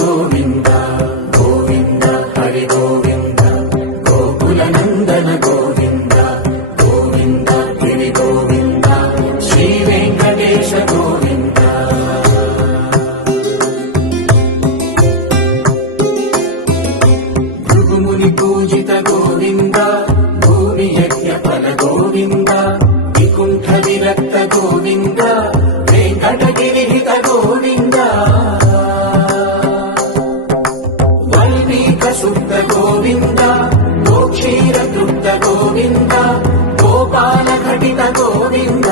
गोविन्द गोविन्द हरि गोविन्द गोकुलनन्दन गोविन्द गोविन्द गिरि गोविन्द श्रीवेङ्कटेश गोविन्द भृगुमुनि पूजित गोविन्द भूमि यज्ञ फल गोविन्द विकुण्ठ विरक्त गोविन्द वेङ्कटगिरिहित गोविन्द वल्मीक शुद्ध गोविन्द गोक्षीर तृप्त गोविन्द गोपाल घटित गोविन्द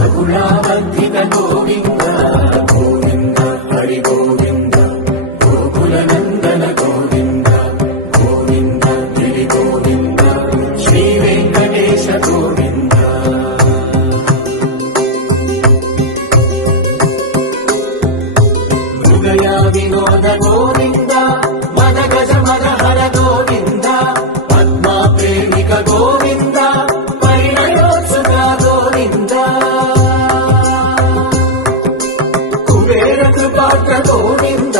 रघुलावर्धित गोविन्द गोविन्द हरि गोविन्द गोकुलनन्दन गोविन्द गोविन्द गिरि गोविन्द श्रीवेङ्कटेश गोविन्द हृदया विनोद गोविन्द मन गज मन हर गोविन्द पद्मा प्रेमिक गोविन्द परिणयोत्सुक गोविन्द कुबेर कृपात्र गोविन्द